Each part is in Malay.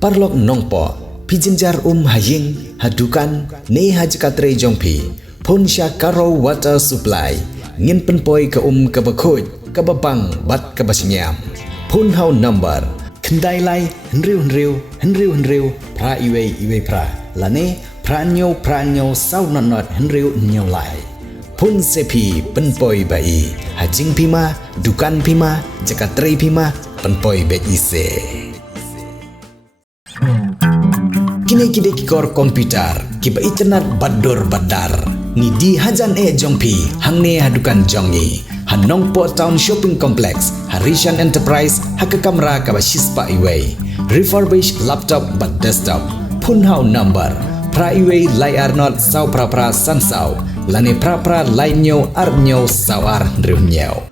parlok nongpo pijinjar haying hadukan ne hajkatre jongpi pon sya karo water supply ngin penpoi ke kebakhoj kebabang bat kebasinyam pon hau number kendai lai henriu pra iwe pra lane pranyo sau not henriu nyau lai pun sepi penpoi bai hajing pima dukan pima jakatre pima penpoi bet ise kini kikor komputer kiba internet badar ni di hajan jongpi hangne hadukan jongi hanongpo town shopping complex Harishan Enterprise haka kamera kaba shispa iway refurbished laptop but desktop pun hau number pra iway layar not sau pra sansau lane pra lainyo arnyo sawar riunyo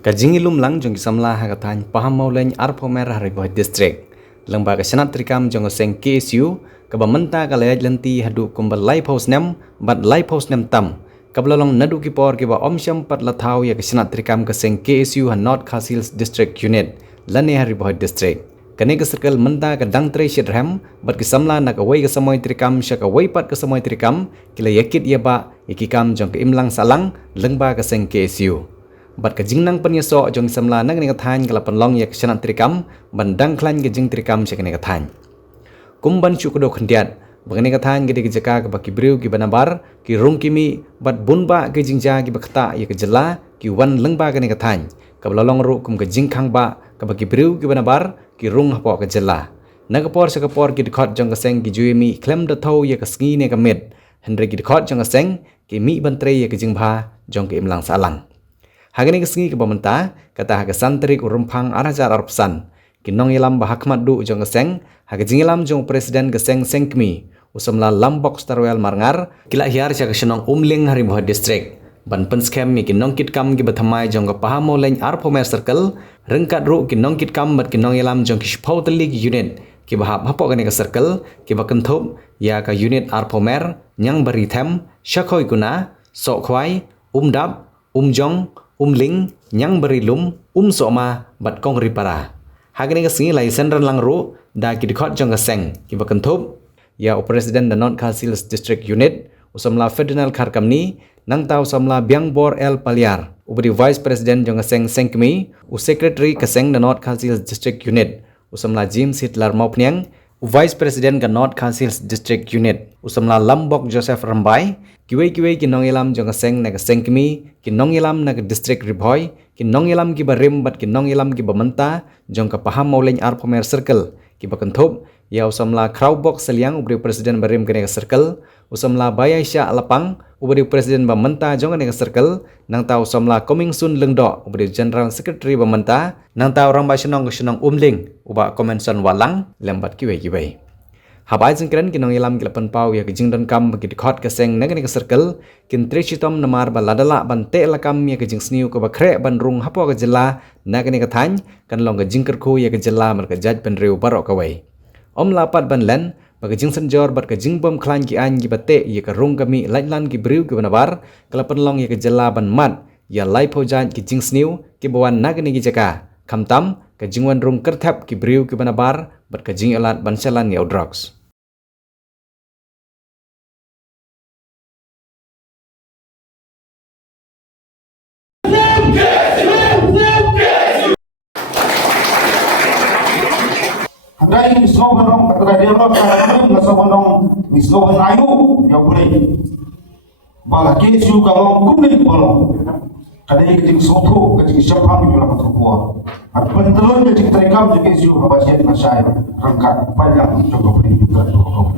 kajingi lumlang jong samla hagatan paham mauleng arpo merah riboh district lembaga senat trikam jong seng KSU kabamenta kalayaj lenti hadu kumbal live house nem bat live house nem tam kablalong nadu kipor kiba omsyam pat lathau ya senat trikam ke seng KSU han North Khasils district unit lane riboh district kane ke circle menta ke dang tre shidram bat ke samla nak away ke samoy trikam syak away pat ke samoy trikam kila yakit ya ba ikikam jong ke imlang salang lengba ke seng KSU bat ke jingnang penyeso jong samla nak ne kathan kala panlong yak senat trikam bandang klan ke jing trikam syak ne kathan kumban chukudo khandiat bagane kathan gede ke jaka ke baki briu ki banabar ki rung kimi bat bunba ke jingja ki bakta ya ke jela ki wan lengba ke ne kathan kablalong ru kum ke jingkhang ba ke baki briu ki banabar ki rung hapo ke jela nagapor sakapor ki dikhot jong ke seng ki juimi klem da thau ya ke sngi ne ke met henre ki dikhot jong ke seng ki mi bantre ya ke jingba jong ke imlang salang hagane ke sngi ke bamenta kata ha ke santri ku rumphang arajar arpsan kinong ilam bahakmat du jong ke seng ha ke jingilam jong presiden ke seng sengkmi usamla lambok starwel marngar kila hiar cha ke senong umling hariboh district ban pen scam mi kinong kit kam ki bathamai jong ke pahamo leng arpomer circle rengkat ru kinong kit kam bat kinong ilam jong ki shpautli unit ki bahap hapo kane ke circle ki bakenthop ya ka unit arpomer nyang bari them shakhoi guna so khwai umdap umjong umling nyang beri lum soma bat kong ripara hagane ke singi lai senran langru da ki dikhot jong ke seng ki bakenthop ya presiden the North Khasils district unit usamla federal kharkamni nang tau samla biangbor el paliar ubri vice president jong ke seng sengkmi u secretary ke seng the North Khasils district unit usamla James Hitler maupniang vice president ke North Khasils district unit usamla lambok Joseph Rambai kiwe kinong ilam jong ke seng na ke sengkmi kinong ilam na ke district riboy kinong ilam ki barim bat kinong ilam ki bamenta jong ke paham mauleng arpomer circle ki bakenthop ya usamla crowbok seliang ubri presiden barim kene ke circle usamla bayaisha alapang ubri presiden bamenta jong kene ke circle nang tau usamla coming soon lengdo ubri general secretary bamenta nang tau ramba senong umling uba komenson walang lembat kiwe habai jengkren kinong ilam kilapan pau ya kijingdon kam bagi dikhot ke seng nang kene ke circle kin trichitom namar baladala ban te lakam ya kijing sniu ke bakre ban rung hapo ke jela na kene ke thany kan long ke jingker khu ya ke jela mer ke jaj ban riu barok kawai om lapat ban len bagi jing senjor bat ke jing bom klan ki an ki bate ya ke rung kami lailan ki briu ke banabar kelapan long ya ke jela ban mat ya lai pojaj ki jing sniu ki bawan na kene ki jaka kamtam ke jingwan rung kerthap ki briu ke banabar bat ke jing elat ban selan ya drugs Kadai slogan dong, kata dia orang kadang slogan dong, slogan ayu yang boleh. Balaki siu kalau kumni bolong. Kadai keting soto, keting siapang juga nak terkuat. Ada pentelon keting terikam juga siu habasiat nasai rangkat panjang coba beri terkuat.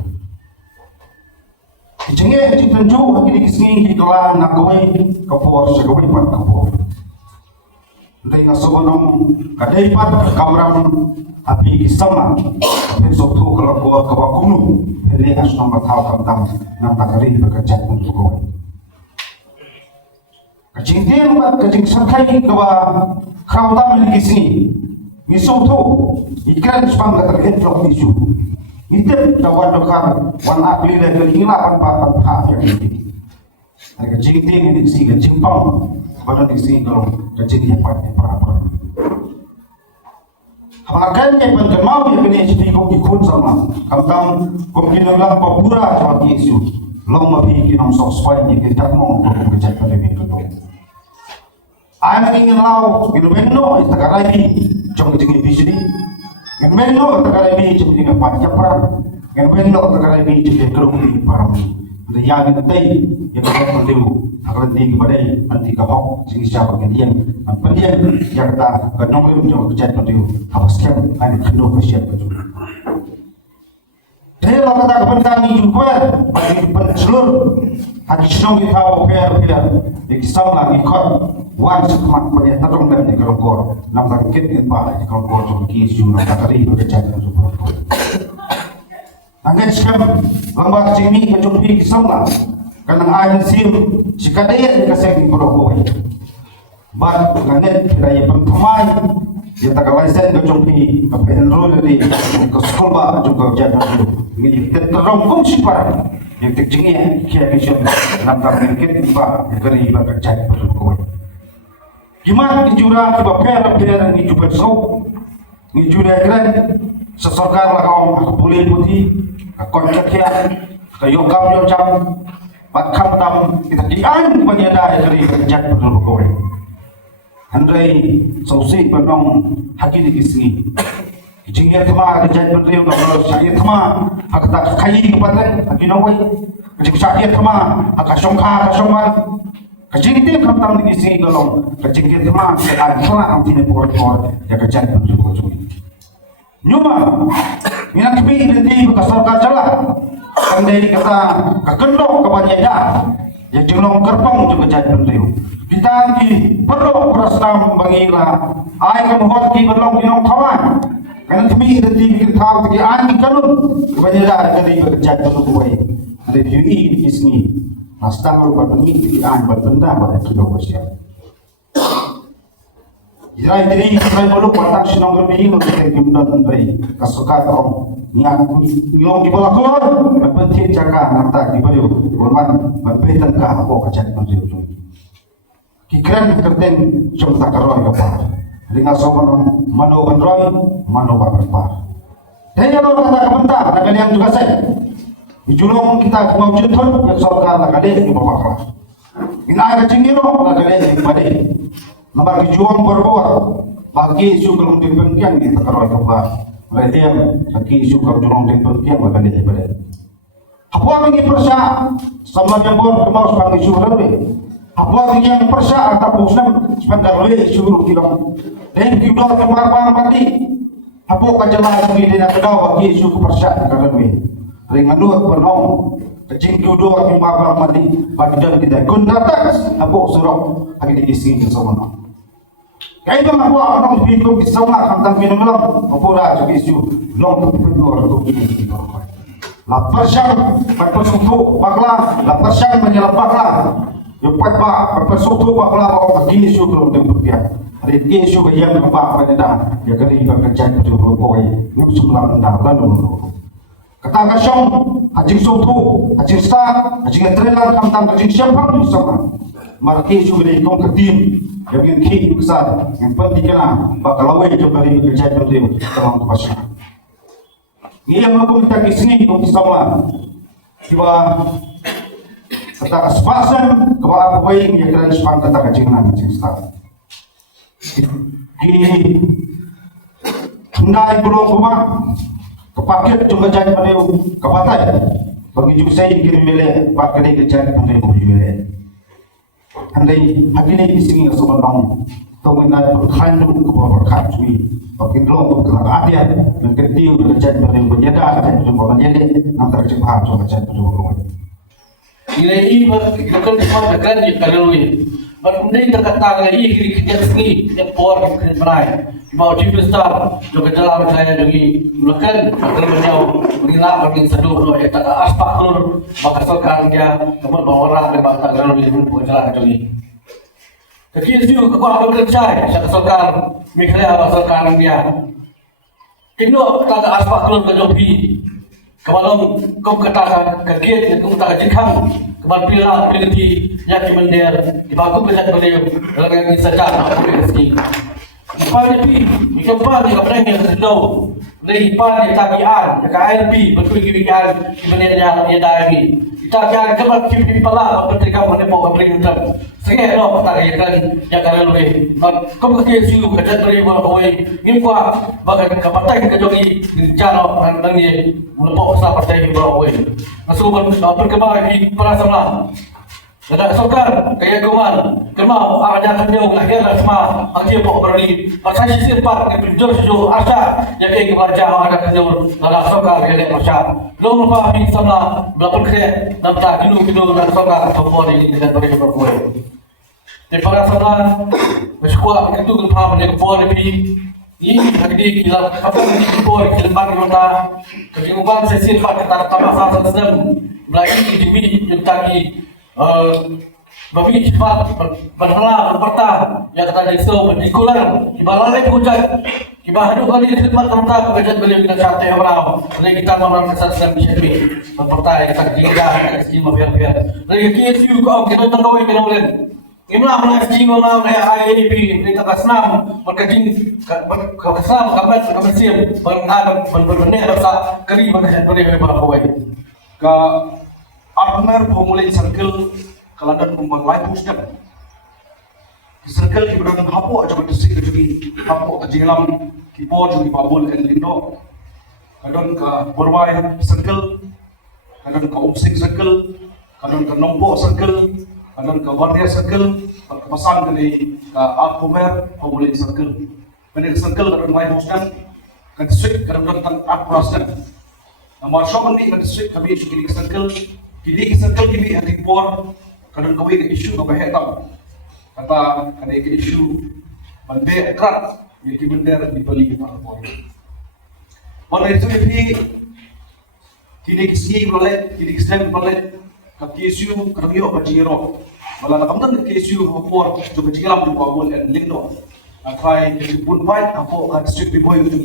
Ketingnya keting tenju akhirnya kesini itulah nak kawai kapur segawai pat kapur. Kadai slogan dong, kadai pat kamram api isama besok tu kalau buat kawakumu ini harus nomor tahu tentang nampak kali bekerja untuk kau. Kecing dia buat kecing serkai kawa kau tak milik sini. Isu tu ikan sepang terkait blok isu. Itu dawan dokar warna beli dari ingin 8 hak yang ini. Kecing dia ini sini kecing pang pada di sini kalau kecing yang pakai perabot. Makanya pengemau yang kini jadi kau ikut sama, kamu mungkin dalam papura sama Yesu, long mapi kita sok ni kita mau kerja pada itu. Anak ingin lau, kita beno, kita karabi, jom kita bisri, kita beno, kita karabi, jom kita pajak perang, kita beno, kita karabi, jom kita kerumpi perang. Yang kita yang kita perlu akan tinggi badai nanti kahok sing siapa kalian pendiam yang kita kenong jom kerja perlu awaskan ada kenong siapa tu. Dia kata kepentingan ini juga bagi penseluruh hati senang kita oper ikisam lagi ikut wan sekemak pada terong dan dikerongkor nampak kita bah dikerongkor jom kisu nampak kali bekerja dengan super. Angkat siapa lambat sini kejumpi kisah karena ada sim sikadaya dikasih berokoi. Bat nganet kiranya pertamai dia tak kalaisan kejumpi apa enroll di ke sekolah juga jalan ini terongkong sipar yang terjengih kia mission nampak mungkin bah beri bekerja berokoi. Gimana dijurang kibaper ni juga so ni jurang keren sesorkar lah kau boleh putih kontrakian kayu kau jam pakam tam kita kian penyada dari kerja betul kowe andai sausi penong haki di sini jingga tema kerja betul kalau saya tema hak tak kai kepada haki nawai jika saya tema hak songkar songman kecil itu kam di sini kalau kecil tema saya sana antine por ya kerja betul kowe nyuma minat kepi nanti bekasar kacalah andai kata kekendok kebanyakan yang jenglong gerbang juga jadi penting kita lagi perlu perasaan bangila ai kemuhot ki belum dinong kawan karena kepi nanti bikin tahu tadi ani kanun kebanyakan dari bekerja itu kuai ada di sini nasta merupakan ini an bertanda pada kita bersih. Jadi ini saya perlu patah sinong lebih untuk kita tentrai kasukat om yang di bawah keluar berpenting jaga nanti di bawah hormat berpetan ke apa kerja menteri ujung. Kikiran kerten cuma tak keroy apa. Dengan sopan mano bandroy mano berpar. Dan yang orang kata kebentar ada yang juga saya. Di julung kita mau jatuh yang sorga ada di bawah kelas. Ini ada cingiro ada di badai. Nampak juang berbuat bagi isu belum dipentingkan kita keroy kebar berarti bagi isu kalau belum dipentingkan maka dia berada apa yang persa sama yang boleh mau sebagai isu lebih apa yang persa atau pusat sebagai lebih isu kita dan kita kemar bang mati apa kajalah lagi dia kedau bagi isu persa lebih ring menurut penong kecil kudo yang bang mati bagi dan kita gundatak apa surau lagi diisi sama kaya itu aku akan berbicara kisah nak tentang minum apura juga isu long kedua untuk ini. Lapar siang berpesutu bakla, lapar siang menyelapaklah. Yepat pak berpesutu bakla bawa pergi isu belum tempuhnya. Hari isu yang nampak pada ya kali bekerja itu berkoi, itu sebelah dah lalu. Kata kasong, hajing sutu, hajing star, hajing entrelan tentang hajing siapa tu sama. Marki isu beri kong ketim. Yang ingin besar, yang penting kena bakal awal jom dari bekerja dengan teman pasien. Ini yang aku minta kisah untuk sama. Tiba kata kesepakatan kepada apa baik yang kena sepan kata kajian cinta. Ini hendak belum rumah kepaket juga jadi pada kepatai. Bagi juga saya kirim bela pakai kerja pada bela. Andai hati di sini sebenarnya teman-teman berkandung keberkahan cuy, makin lama berkelakuan dan kedua berjalan dengan penyedar dan jumlah menjadi antara cepat coba jadi berdua. Ini bukan cuma berkan di kalui, berunding terkata lagi kiri kerja sini yang power kerja berai, bawa cipta star juga dalam saya dari belakang akan menjauh menilai bagi seluruh yang tak aspak seluruh maka sekarang dia kemudian bawa orang ke bangsa kalui di penjalan kali. Kekil itu kepada bekerja, saya sekarang mikirnya sekarang dia. Kino kata aspak seluruh kejopi, kemalam kau kata kekil itu tak jikang. Kemal pilar pilih yakin mender di baku pecat beliau dalam yang secara apa rezeki. Ipan ni ikan pan ni kapren yang sedau. Dari ipan ni tagian, dekat ALP betul kibikan kibenan yang dah ni. Kita jangan kemat kibi pala menteri kamu ni mau kapren tu. Saya lo patah yang kan lebih. Kamu KSU kerja dari mana away. Ini kuah bagai kapatai kejogi jalo dan ni melepas pasal partai ni bawa away. Masuk berkembang di perasaan. Ada sokar kaya kuman kemau ada kanjau lahir sama akhir pok berani pasal sisir par ke bujur jo asa ya ke kebarja ada kanjau ada sokar ke masa lo lupa bi sama belapun ke namta ginu dan sokar topo di dengan beri berkuai di perasaan bersuka itu kan paham dengan por bi ini tadi kila apa ni por kilpan kita kejuban sisir par kita tambah satu sedang lagi di tadi bagi cepat berhala berperta yang kata iso berdikulan ibalalai hujat ibadu kali khidmat tempat kerja beliau kita sate orang jadi kita orang kesatuan bisa berperta kita tiga skim biar lagi KSU kau kita tanggawi kita boleh imla mana skim mana IAP kita kasnam berkajin kasnam kabar siap berbenda rasa keri bagi beliau berkawai Ka Armer formulin circle kaladan kumbang live musdam. Circle ibrahim hapo aja berdisik jadi hapo kejelam kipo jadi babul dan lindo. Kadon ka Borwai circle, kadon ka Upsing circle, kadon ka Nombo circle, kadon ka Wardia circle, kepasan dari ka Armer formulin circle. Pada circle kadon live musdam, ka district kadon tan Arprasdam. Nama shop ni ka district kami kini circle. Kini circle kini ada por kadang kawin ke isu ke bahetam kata ada ke isu bande ekrat yang benda dibeli ke para por. Mana itu ni kini kisi boleh kini kisah boleh kaki isu kerja bajiro. Malah kamu tak isu por tu bajiram tu kau boleh lindo. Akai pun baik apa kan district di boy itu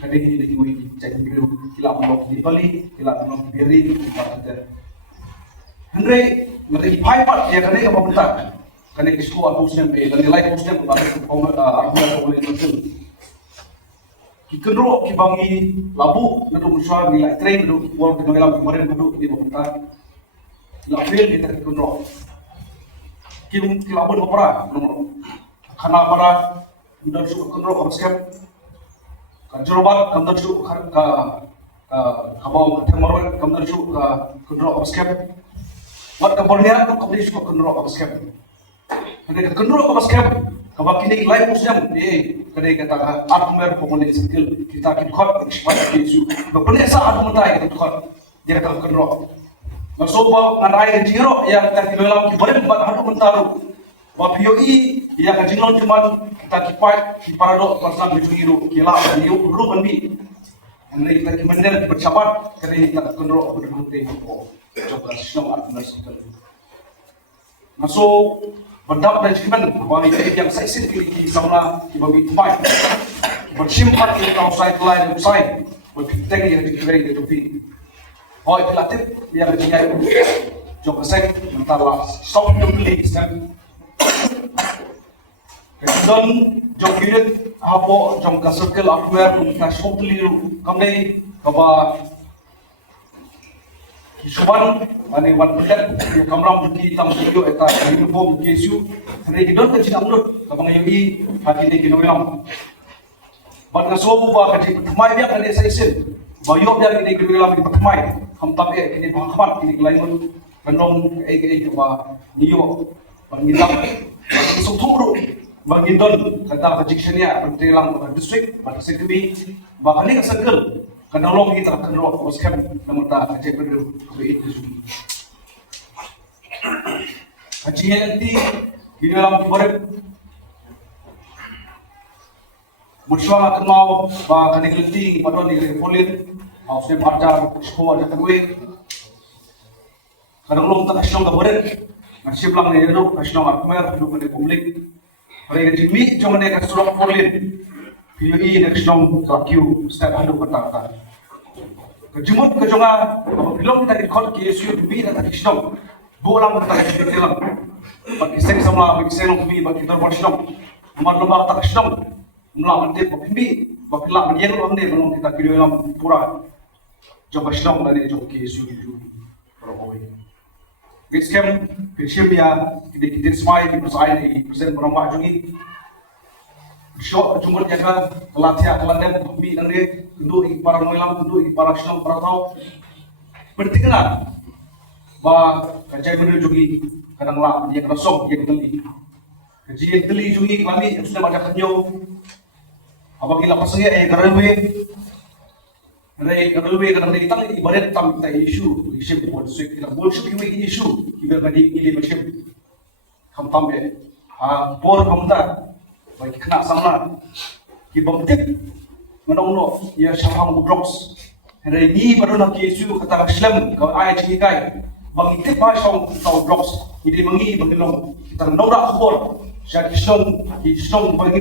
kadang ini lagi boy jadi video kilap blok dibeli kilap blok beri kita Andre, ngerti pipat ya kene apa bentar? Kene kisku aku sedang pe, dan nilai aku sedang aku boleh tentu. Kikenro kibangi labu, nado musyawarah nilai train nado work nado dalam kemarin nado di bentar. Lapil kita kikenro. Kilabun opera, kana para nado su kikenro apa Kanjerobat kamdan su ka kabau temarwan kamdan su ka kikenro apa Mat kemudian tu kembali suka kenderok apa skep. Kemudian kenderok apa skep. Kalau kini lain muslim, kemudian kata Armer pemulihan skill kita kikot ekspat isu. Berpengaruh saat mentai kita kikot dia kata kenderok. Masoba nganai jiro yang kita dalam kibaran buat hadu mentaru. Wapioi yang kajinglon cuma kita kipat kiparadok pasang biru kila biru ruban bi. Ini kita kibaran bercapat kemudian kita kenderok berdua coba sistem administratif. Masuk berdap dan jiman bahwa yang saya sendiri di sana dibagi empat bersimpan di outside line outside berpikir yang diberi di tepi. Oh itu latih yang dijaga. Coba saya mentala stop dulu sistem. Kemudian jom unit apa jom kasirkel akbar kita stop dulu. Kami kaba Isuan, ane wan pedat, kamram di tam video eta uniform KSU, ane hidon kecil amrut, kapang yui hati ni kinolam. Bat ngasobu ba kecil pertama dia ane saisin, bayok dia kini kinolam di pertama, ham tapi kini penghamat kini lain penom ba niyo, bangitam, isuturu, bangidon kata kejiksennya pentelang district, bat segemi, ba kini kesegel. Kadang long kita akan rock boskan namun tak aceh berdua itu sudi. Aceh nanti di dalam kibaran musyawah kenal bah kini keliti pada negeri polit, ausnya baca sekolah ada kue. Kadang long tak asing kabaran, masih pelang ni itu asing akmer hidup di publik. Mereka jimi cuma mereka surat polit. Pilih nak senang kakiu setiap hari bertahun. Kejumut kejonga, belum kita ikut KSU lebih dan tak senang. Bolang kita dalam. Bagi saya sama bagi saya lebih bagi kita bersenang. Nomor tak senang. Mula mandi pembi, bakilah mandi kalau mandi belum kita kira dalam pura. Coba sedang dari coba kesu itu berapa. Biskem bersiapnya kita semai di persaingan ini present berambah juga. Show cuma jaga latihan latihan pembi nanti untuk para mengelam untuk para sedang para tahu. Berarti kenal. Bah kerja bener juga kadang-kadang dia kerasok dia geli. Kerja geli juga kami yang sudah baca kenyo. Apabila pasangnya karena kadang kita ibarat tam isu buat kita buat isu kita tadi ini macam tam por kamta baik kena sama kita bangkit menong ya syaham blocks hari ini baru nak isu kata Islam kau ayat kai bangkit pas tahu blocks ini mengi bangkilong kita norak por jadi Islam bagi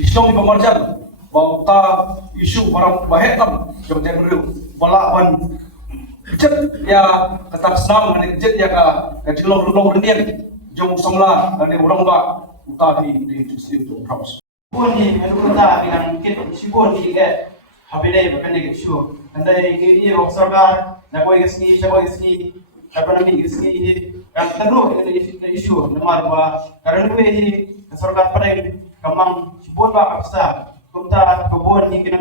Islam di pemarjan bauta isu barang bahetam jom temru balaban jet ya kata senam dengan jet ya ka jilong rendian jom samla dan orang ba uta di situ props pun ni anu kata bilang kit sibon ni ke habile bahkan ni isu anda ini observer na koi gesni siapa gesni apa nama gesni yang terus ini isu nama ba karena ini सरकार पर कमang sibon ba aksa kumta kebun ni kena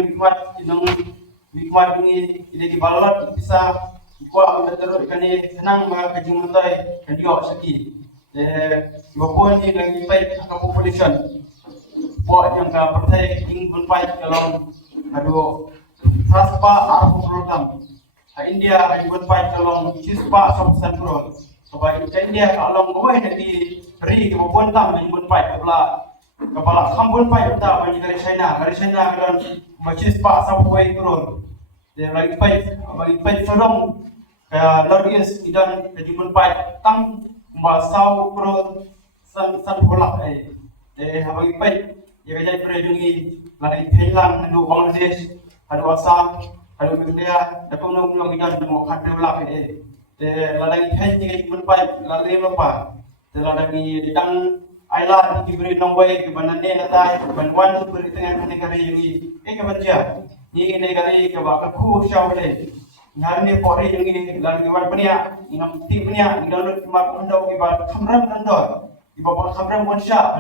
nikmat ni ilagi balat bisa kuat betul kani senang ba kajing mentai kan dia sakit kebun ni lagi baik ke population buat yang ka partai king pun baik kalau aduh taspa arab program India lagi pun baik kalau cispa sampai pro sebab India kalau ngoi dari ri kebun tam lagi pun baik kepala kambun pai tak bagi dari China kan majlis pak sampai turun dia lagi pai tolong kayak Norges idan jadi pun pai tang masau pro san bolak bagi pai dia jadi perjungi lagi Thailand ada Bangladesh ada Assam ada India ada pun idan mau kata bolak lagi Thailand jadi pun pai lagi lupa lagi idang Ailah diberi nombor ke banane natai banwan beri dengan negara ini kebaca ni negara ke bakal khu syawle ngarne pore ini lagi war punya inam tim punya download cuma undau ke bak kamram nando di bawah kamram wansha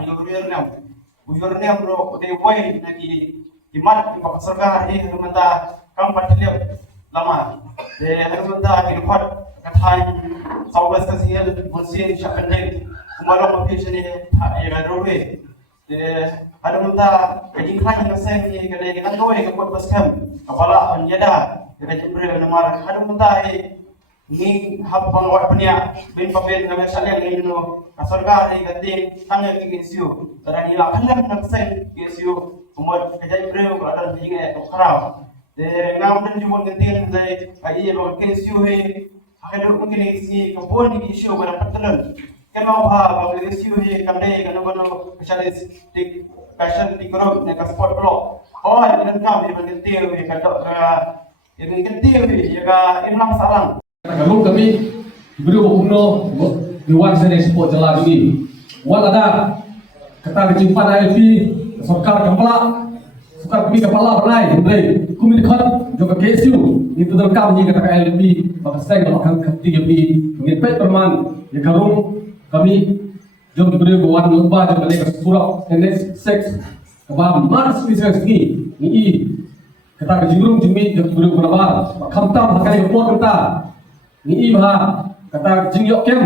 uyurnya bro de wai lagi dimat di bawah sarga ini rumata kam patilya lama de rumata di depan katai saugas kasihan monsin syakandeng Kumalang mapis ni ya rowe ada minta kajing kan yang saya ni kada kan rowe ke pot paskam kepala penjada kada jembre namar ada minta ni hab pangwat punya bin paben na saleng ni no sarga ni gati tanya ki isu tara ni la khalam na sai isu umur kada jembre ko ada jinge to kharab ngam dan jumon gantin dai ai lo ke isu he akadu mungkin isi kebon ni isu pada patalan Kemau bagi isu ni kami kanu passion di grup ni sport blog. Oh, ini kami bagi tiru ni kata ini tiru ni jaga imam salang. Kalau kami beri umno luar sana sport jalan ini. Wal ada kata kejumpa ILP sarkar kepala bernai kumi dekat juga KSU itu terkam ni kata ILP maka saya kalau akan ketiga ngepet perman ya karung kami jom diberi kawan lupa jom balik ke surau NS6 kebab mars bisnes ni kata kejurung jemi jom diberi kawan kamtam hakali report kata ni kata jingyok kem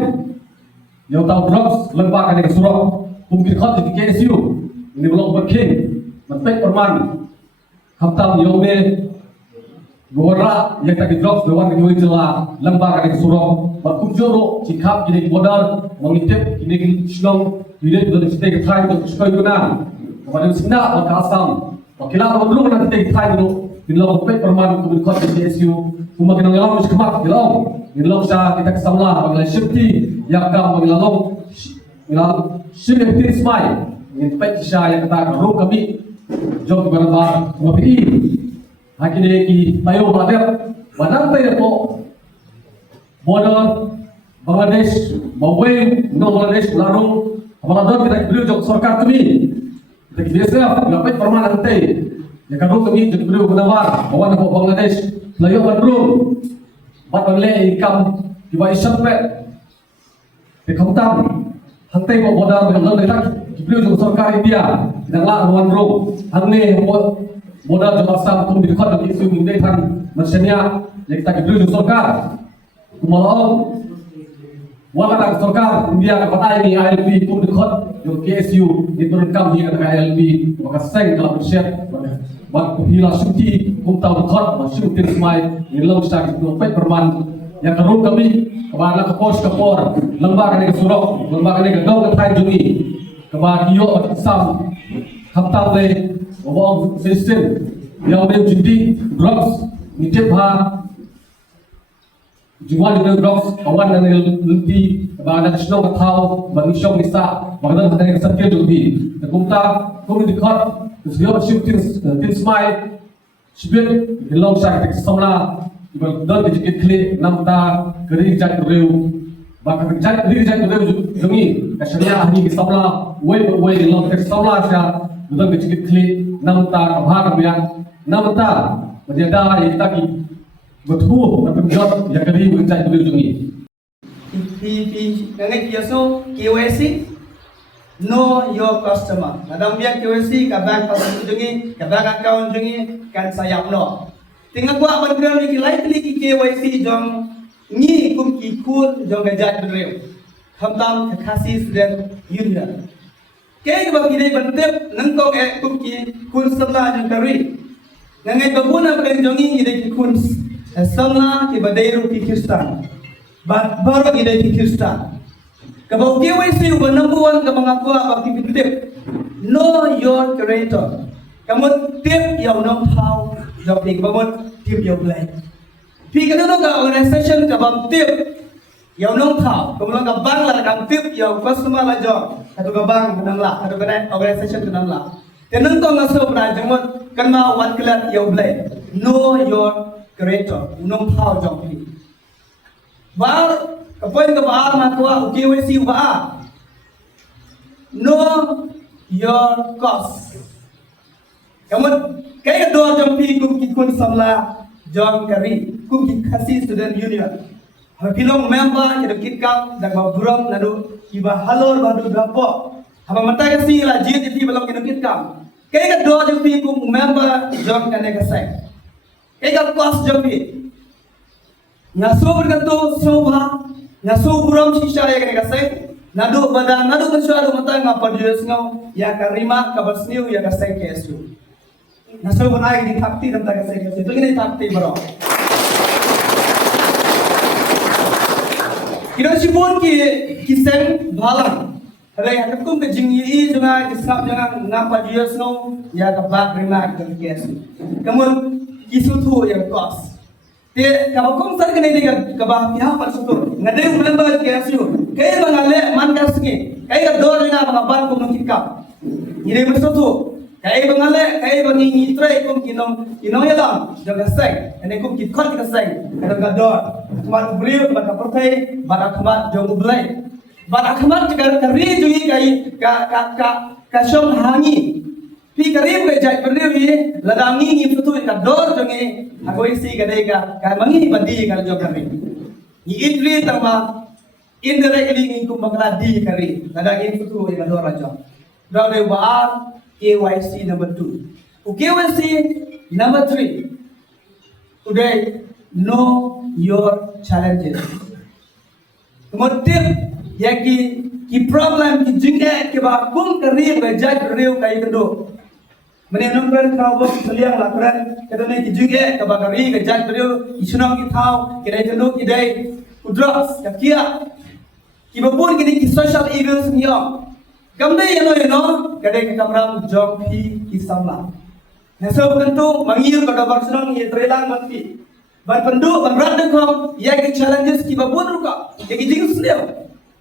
yang tahu drugs lempak kali ke surau mungkin khat di KSU ini belum berkin mentek perman kamtam yome Gora yang tadi drugs dewan kenyoi celah lembah kali surau berkunjung cikap jadi modal mengintip ini sedang ini sudah kita try untuk sekali guna kemudian sebenarnya maka asam wakilah belum nanti kita try dulu di dalam perman komunikasi di SU cuma kita ngelam sekemak di dalam kita kesamlah mengenai syukti yang akan mengelam syukti smile ini pecisah yang kata roh kami jom berbar ngopi Hakini ki tayo bader banang tayo po border Bangladesh Mawai no Bangladesh larung apalagi kita beliau jok sarkar kami Kita biasa ngapain permainan nanti. Ya kalau kami jadi beliau menawar, bawa nak Bangladesh, layu bandung, bat oleh income dibuat sampai di kampung. Hantai bawa modal dengan letak, beliau juga sarkar India, tidak lah bandung. Hantai modal juga asal pun di dekat dengan isu ini kan manusia yang kita beliau juga sarkar. Kumalau wala nak sarkar India kepada ini ILP pun dekat yung KSU itu rekam dia dengan ILP maka seng dalam bersiap waktu hilang suci kumtau dekat masuk tim semai hilang sakit dompet perman yang keruk kami kepada kapor lembaga ni kesurok lembaga ni kedau ketai jungi kepada kiyo sam kaptal le ngomong sistem yang dia jadi drugs nitip ha Jual dengan drugs, kawan dan lenti, bahan nasional ketau, bagi syok nisa, bahan dan kesakit jadi. Kumta, kami dekat, sedia bersyukur tim smile, sebut hilang sakit kesamla, ibarat dijikit klik, namta kering jat rew, bahkan jat rew jungi, kesyariah ni kesamla, way hilang kesamla saja, ibarat dijikit klik, namta kabah kabian, namta menjadi yang kita betul dapat job yang kali bercak beliau jungi. Nangai kiaso KYC know your customer. Nadam biak KYC ka bank pasal jungi, ka bank account jungi kan sayap no. Tinggal gua bergerak ni likely ki KYC jong ni kum ki kun jong gajat beliau. Khamtam khasi student union. Kaya ba kini bantep nangkong kum ki kun sabla jong kari. Nangai babuna kan jongi ide ki kun Samla ke badairu Pakistan, baru kita Pakistan. Kalau KYC uban number one ke mengaku apa tip know your creator. Kamu tip yang nom how job ni kamu tip yang lain. Pi kada no ka organisation kamu tip yang nom how. Kamu ka bang lah kamu tip yang customer lah job. Atau ka bang kenang lah, atau ka organisation kenang lah. Tenang kau ngasuh pernah jemut kan mau wan kelat yang lain. Know your creator, know how job ni. Bar, kapoin ka baar makwa KYC baar. Know your cost. Kamu kaya dua jam pi kum ki kun samla jam kari kum ki khasi student union. Hama pilong member kita kitkam dak ba buram nadu iba halor badu dapo. Hama mata kasi la jit pi balong kita kitkam. Kaya dua jam pi kum member jam kane kasai. Eka kos jambi, ngaso bergantung soba, ngaso buram sisa ya kena kasih, nado badan nado mensuara mata ngapa dia sengau, ya karima kabar seniu ya kasih kesu, ngaso berai di takti dan tak kasih kesu, itu ini takti bro. Kita sibuk kisah balang, ada yang ketum ke jingyi juga kisah jangan ngapa dia sengau, ya kabar karima kasih kesu, kemudian isu tu yang kos. Te kalau kau tak kena dengan kebah pihak persutur, ngadai member KSU, kaya mengale mankas ni, kaya dor dengan mengabar komunikap. Ini persutur, kaya mengale, kaya mengingi try kum kinong ya lam, jaga seng, ini kum kikot kita seng, kada dor. Kemat beliau, bata pertai, bata kemat jauh belai, bata kemat jika kari jungi ka syom hangi. Pi karib ke jai berdiri ladangi ni betul ka dor jonge aku isi kadega ka mangi bandi ka jo kami ni idri tama indirectly ni ku magladi kari ladangi betul ka dor aja dor wa KYC number 2 KYC number 3 today know your challenges kemudian ki problem ki jingga ki ba kum karib ke jai berdiri kai kendo menenangkan kau seliang laporan kerana juga kebakari kejat beliau isunang kitau kira itu kidai kudras kakia kibapun kini social events niyo kamde yano kadai kamram jong pi kisamla naso bentuk mangir pada barsenang ye trelang mati ban pendu ban rada kau ya ke challenges kibapun ruka ya ke jing seliang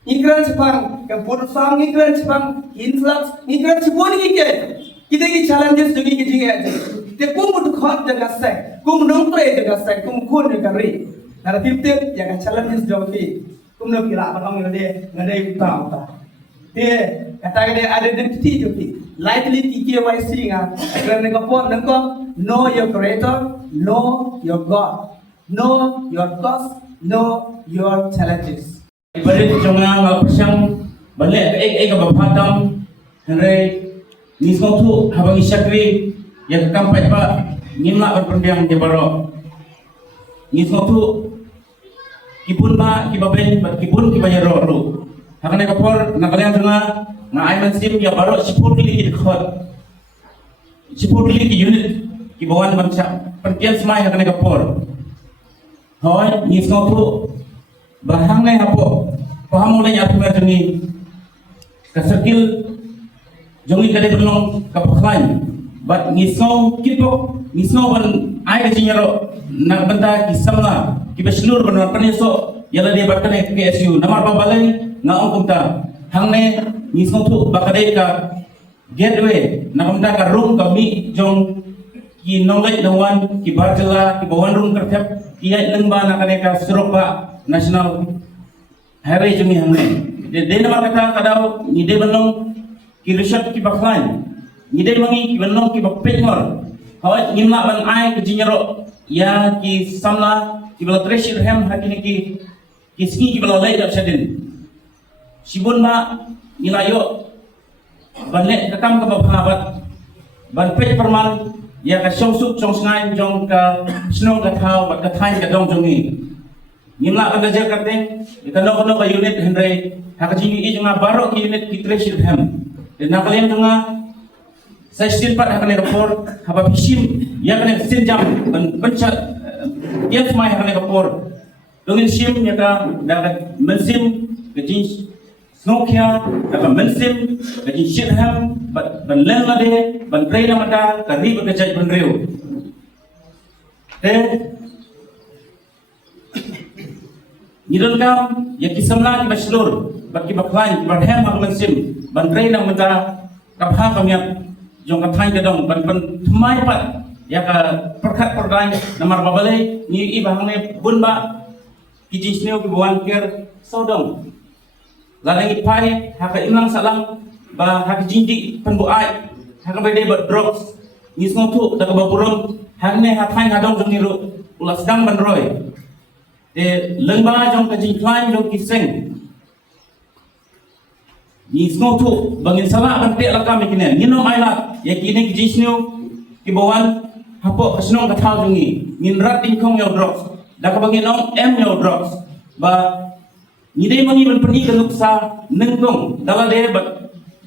ikran sepang kapur sang ikran sepang influx ikran sepun ikek kita ki challenges juga ki jinga te kum tu khot jaga sai kum nong pre jaga sai kum khun jaga ri nara tip jaga challenges jog ki kum no kira patong ngade utang te kata ada identity jo ki likely TKYC nga akan nagapon nangko know your creator, know your God, know your cost, know your challenges. Ibarat jonga ngapasang balik kabapatam henry nismo tu habang isakri yang kampai pa ngimla berpendiang di baro nismo tu kibun ba kibaben kibun kibayaro ru hakan kapor nakalian jonga na ayman sim ya baro sipur dili ki khot sipur dili ki unit ki bawan bangsa pendiang semai hakan kapor hoy nismo tu bahang ne hapo paham mulai apa macam ni kasarkil jongi kade belong kapaklain but ngisau kipok ngisau ban ai ka cinyaro na benda kisamla kibeslur ban paneso yala dia bakane KSU namar ba balai nga ongkumta hangne ngisau tu bakade ka gateway na benda ka room kami jong ki nolai lawan ki barjala ki bawan room kertep ki ai lengba na kane ka suropa national hari jumi hangne de namar kata kadau ni de belong ki research ki baklain ni de mangi ki belong ki bapengor hawat ngimla ban ai ki jinyaro ya ki samla ki bela treasure hem hakini ki ski ki bela lai dap sadin sibun ma nilayo ban le kakam ka babat ban pej perman ya ka songsuk songsngai jong ka snong ka thau bat ka thain ka dong jongi ngimla ka gajar kateng ikano ka unit henry hakajini i jonga baro ki unit ki treasure hem dan nakalian jonga saya stimpat hakane kapor haba pisim ya kane sinjam ban bancat dia semai hakane kapor dongin sim ya ka dapat mensim kejin snokia dapat mensim kejin shitham ban len lade ban train mata kari berkejai ban reu Nidon kam ya kisamla ki baslur baki baklain barhem ak mensim ban train mata kapha kamya jong kathain kadong ban thmai pat ya ka perkhat perdain namar babalai ni i bahangne bunba ki jinsneu ki bawan ker sodong ladang ipai haka imlang salang ba haka jindi penbu ai haka bede ba drops ni snotu daga baburom hakne hathain hadong jong niru ulas dang ban roy de lengba jong ka jing klain jong kiseng ni snotu bangin sala ban te la kam ikine ni no maila ya kini ki jinsneu ki bawan hapo kasnong ka thau jongi nin rat ding khong yo drops daga bangin ong em yo drops ba ni de mangi ban perni ka luksa nengkong dala de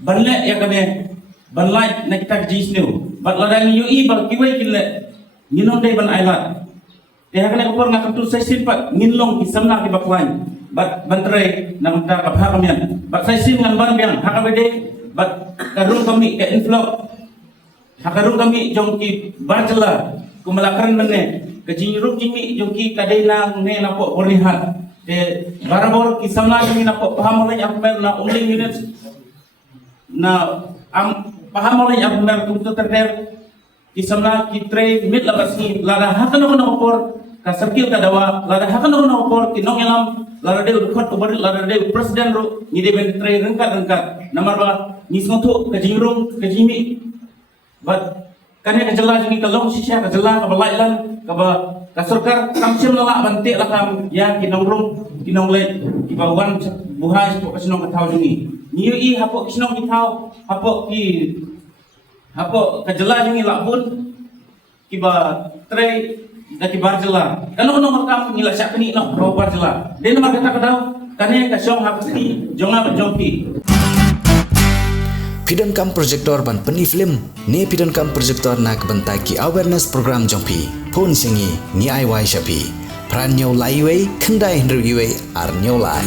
banle ya kane banlai na kita jinsneu bat ladang yu i ba kiwai kille ni non de ban ailat de hakane kapor nga kantu sai simpat nginlong ki samna ki baklain bat bantre nang ta kapha kamian bat sai sim ngan ban biang hakabede bat karung kami ke envelope hakarung kami jong ki barjala kumalakaran mene ke jingruk jimi jong ki kadena ne napo pornihat de barabor ki samna kami napo paham oleh akmer na umling unit na paham oleh akmer kuntu terder ki samna ki tre mit labasni lada hakano kono por ka sarkil ka dawa lada hakano kono por ki nongelam lada de khot ko bari lada de presiden ro ni de ben tre rengkat namar ba ni snotu ka jingrung ka jimi bat kane ka jela jingi ka long sisya ka jela ka balailan ka ba ka sarkar kamsim lala banti la kam ya ki nongrung ki nongle ki bawan buhay ko kasnong ka tao jingi ni i hapo kasnong ki tao hapo ka jela jingi labun ki ba tre da ki barjela kano makam ngila sakni no ba barjela den ma kata kadaw kane ka song hapti jonga ba jongpi Pidon kam projector ban peni film ne pidon kam projector nak bentai ki awareness program jongpi pon singi ni ai wai shapi pran nyau lai wei khandai hendru wei ar nyau lai